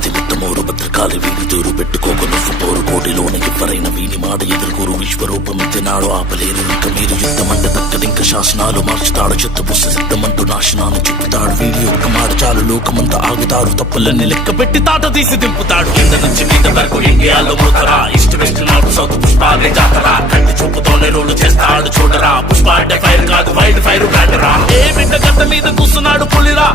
ఆది ఉత్తమోరు భద్రకాలి వీడి తూరు పెట్టుకోక నువ్వు పోరు కోటిలోన ఎవరైన వీని మాట ఎదుర్కోరు విశ్వరూపమిత్తినాడు ఆపలేరు ఇక మీరు యుద్ధమంట తక్కదింక శాసనాలు మార్చుతాడు చెత్తపుస్త సిద్ధమంటూ నాశనాన్ని చెప్పుతాడు వీడి యొక్క మాట చాలు లోకమంతా ఆగుతాడు తప్పులన్నీ లెక్క పెట్టి తాట తీసి దింపుతాడు కింద నుంచి మీద వరకు ఇండియాలో మూతరా ఈస్ట్ వెస్ట్ నార్త్ సౌత్ పుష్పాలే జాతరా కంటి చూపుతోనే రోడ్లు చేస్తాడు చూడరా పుష్ప అంటే ఫైర్ కాదు వైల్డ్ ఫైర్ బ్రాండరా ఏ బిడ్డ గత మీద కూస్తున్నాడు పులిరా